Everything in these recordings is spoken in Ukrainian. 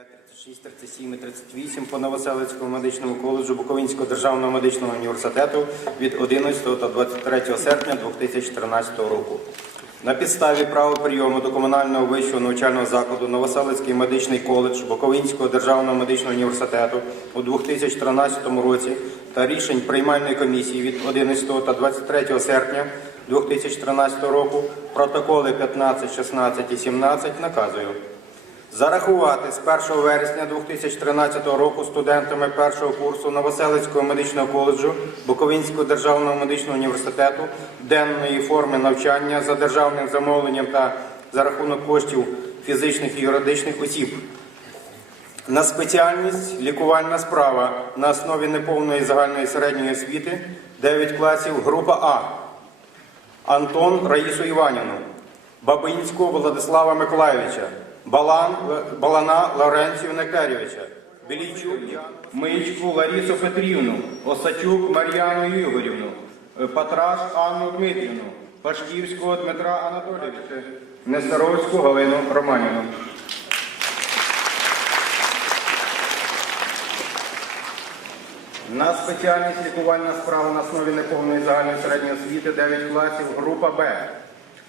36, 37 і 38 по Новоселицькому медичному коледжу Буковинського державного медичного університету від 11 та 23 серпня 2013 року. На підставі права прийому до комунального вищого навчального закладу Новоселицький медичний коледж Буковинського державного медичного університету у 2013 році та рішень приймальної комісії від 11 та 23 серпня 2013 року протоколи 15, 16 і 17 наказую. Зарахувати з 1 вересня 2013 року студентами першого курсу Новоселицького медичного коледжу Буковинського державного медичного університету денної форми навчання за державним замовленням та за рахунок коштів фізичних і юридичних осіб. На спеціальність лікувальна справа на основі неповної загальної середньої освіти 9 класів група А. Антон Раїсу Іванівну, Бабинського Владислава Миколайовича, Балан, Балана Лавренцію Нектарійовича, Білійчук Мичку Ларісу Петрівну, Осачук Мар'яну Ігорівну, е, Патраш Анну Дмитрівну, Пашківського Дмитра Анатолійовича, Несаровську Галину Романівну. На спеціальність лікувальна справа на основі неповної загальної середньої освіти 9 класів, група Б.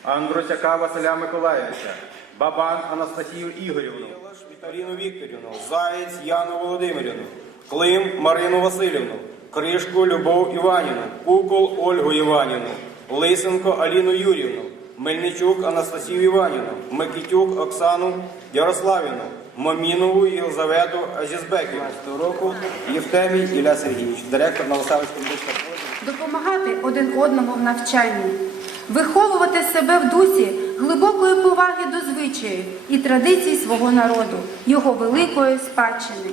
Андрусяка Василя Миколаєвича, Бабан Анастасію Ігорівну, Віталіну Вікторівну, Заєць Яну Володимирівну, Клим Марину Васильівну, Кришку Любов Іванівну, Кукол Ольгу Іванівну, Лисенко Аліну Юрівну, Мельничук Анастасію Іванівну, Микитюк Оксану Ярославівну, Момінову Єлизавету Ажізбеківну. року Євтемій Ілля Сергійович, директор Новоселицького медичного допомагати один одному в навчанні, виховувати себе в дусі глибокої поваги до звичаїв і традицій свого народу, його великої спадщини.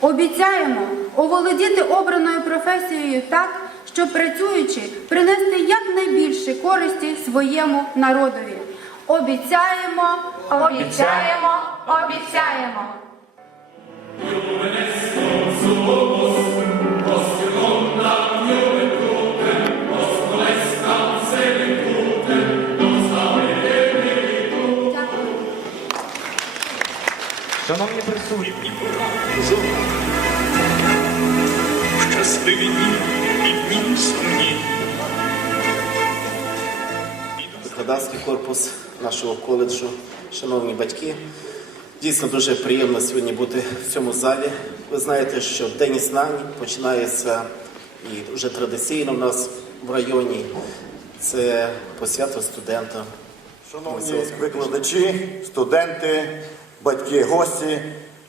Обіцяємо оволодіти обраною професією так, щоб працюючи, принести якнайбільше користі своєму народові. Обіцяємо, Обіцяємо, обіцяємо. Присутні, В щасливі дні і дні сумні. викладацький корпус нашого коледжу, шановні батьки. Дійсно дуже приємно сьогодні бути в цьому залі. Ви знаєте, що День знань починається і вже традиційно в нас в районі. Це посвято студентам. Шановні викладачі, студенти, батьки, гості,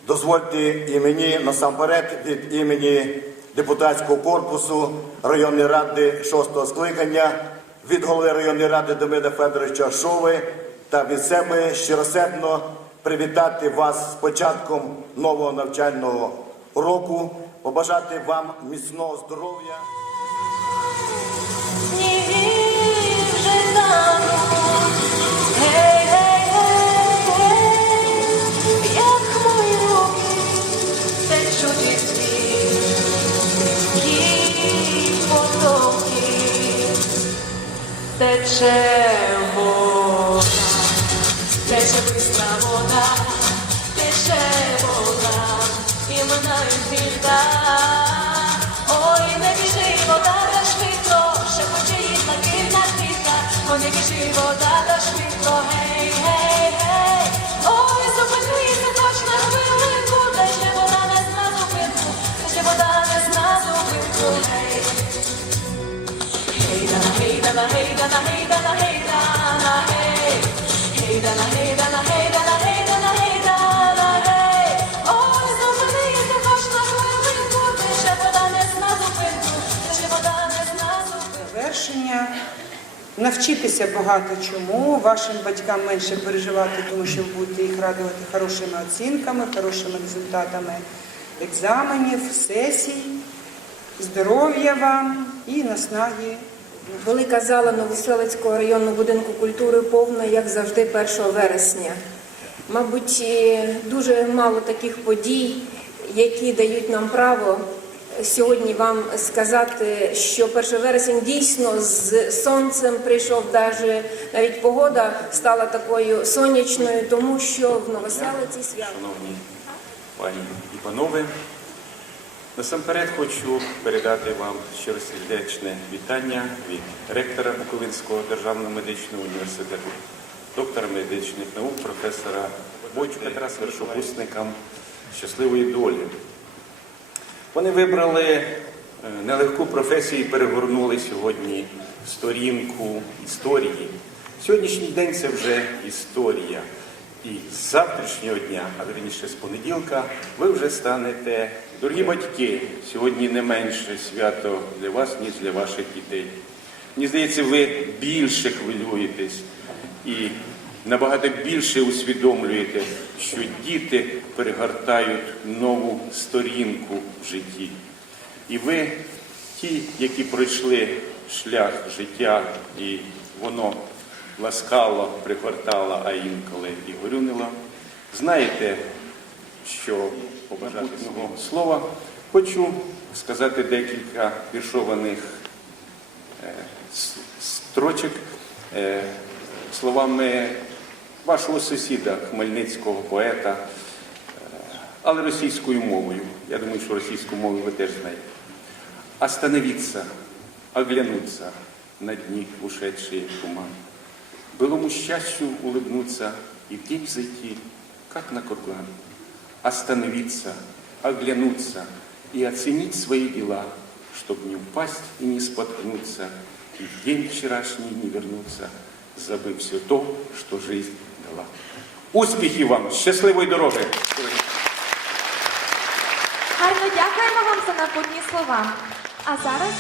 дозвольте і мені насамперед від імені депутатського корпусу районної ради 6 скликання, від голови районної ради Демида Федоровича Шови та від себе щиросердно привітати вас з початком нового навчального року, побажати вам міцного здоров'я. Тече вода, тече бистра вода, тече вода, і минають літа. Ой, не біжи, вода та швидко, шепоче їх на кілька квітка. Ой, не біжи, вода та швидко, гей, гей, гей. Навчитися багато чому, вашим батькам менше переживати, тому що ви будете їх радувати хорошими оцінками, хорошими результатами екзаменів, сесій, здоров'я вам і наснаги. Велика зала Новоселицького районного будинку культури повна, як завжди, 1 вересня. Мабуть, дуже мало таких подій, які дають нам право сьогодні вам сказати, що 1 вересень дійсно з сонцем прийшов, даже, навіть погода стала такою сонячною, тому що в Новоселиці свято. Шановні пані і панове. Насамперед хочу передати вам щиросердечне вітання від ректора Буковинського державного медичного університету, доктора медичних наук, професора Бойчука Тараса першокурсникам щасливої долі. Вони вибрали е, нелегку професію і перегорнули сьогодні сторінку історії. Сьогоднішній день це вже історія. І з завтрашнього дня, а верніше з понеділка, ви вже станете, дорогі батьки, сьогодні не менше свято для вас, ніж для ваших дітей. Мені здається, ви більше хвилюєтесь і набагато більше усвідомлюєте, що діти перегортають нову сторінку в житті. І ви, ті, які пройшли шлях життя, і воно ласкало, пригортало, а інколи і горюнило, знаєте, що побажати одного слова. Хочу сказати декілька віршованих е, строчок е, словами вашого сусіда, хмельницького поета, е, але російською мовою. Я думаю, що російську мову ви теж знаєте. Остановиться, оглянуться на дни ушедшие туман. Былому счастью улыбнуться и в день зайти, как на курган. Остановиться, оглянуться и оценить свои дела, чтобы не упасть и не споткнуться, и в день вчерашний не вернуться, забыв все то, что жизнь дала. Успіхів вам! Щасливої дороги! Гарно дякуємо вам за напутні слова. А зараз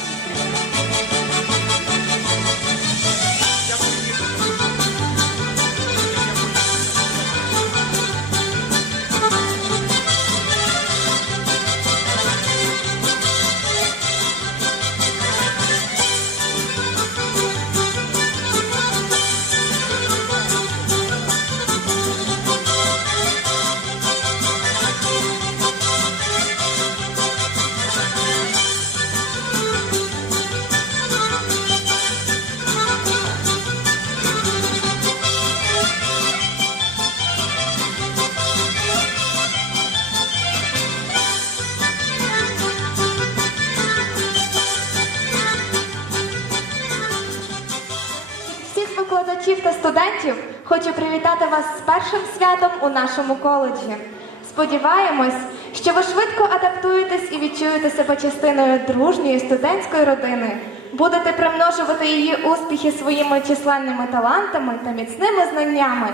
викладачів та студентів хочу привітати вас з першим святом у нашому коледжі. Сподіваємось, що ви швидко адаптуєтесь і відчуєте себе частиною дружньої студентської родини. Будете примножувати її успіхи своїми численними талантами та міцними знаннями.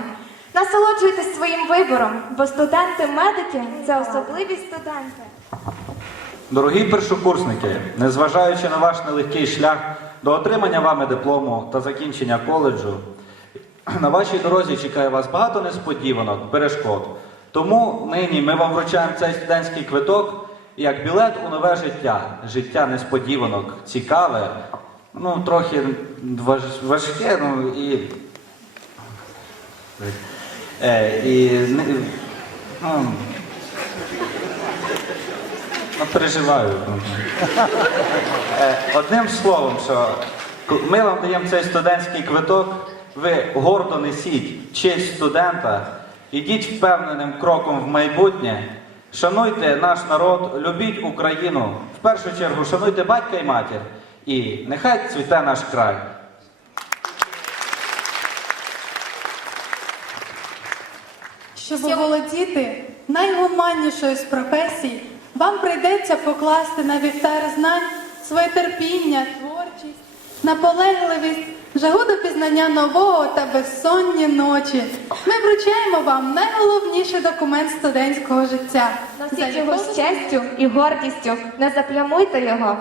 Насолоджуйтесь своїм вибором, бо студенти-медики це особливі студенти. Дорогі першокурсники, незважаючи на ваш нелегкий шлях до отримання вами диплому та закінчення коледжу, на вашій дорозі чекає вас багато несподіванок, перешкод. Тому нині ми вам вручаємо цей студентський квиток як білет у нове життя. Життя несподіванок, цікаве, ну трохи важ- важке, ну і. Е, і ну, Ну, переживаю. Е, Одним словом, що ми вам даємо цей студентський квиток, ви гордо несіть честь студента, ідіть впевненим кроком в майбутнє, шануйте наш народ, любіть Україну. В першу чергу шануйте батька і матір. І нехай цвіте наш край. Щоб володіти найгуманнішою з професій, вам прийдеться покласти на вівтар знань своє терпіння, творчість, наполегливість, жагу до пізнання нового та безсонні ночі. Ми вручаємо вам найголовніший документ студентського життя. Носіть його щастю і гордістю, не заплямуйте його.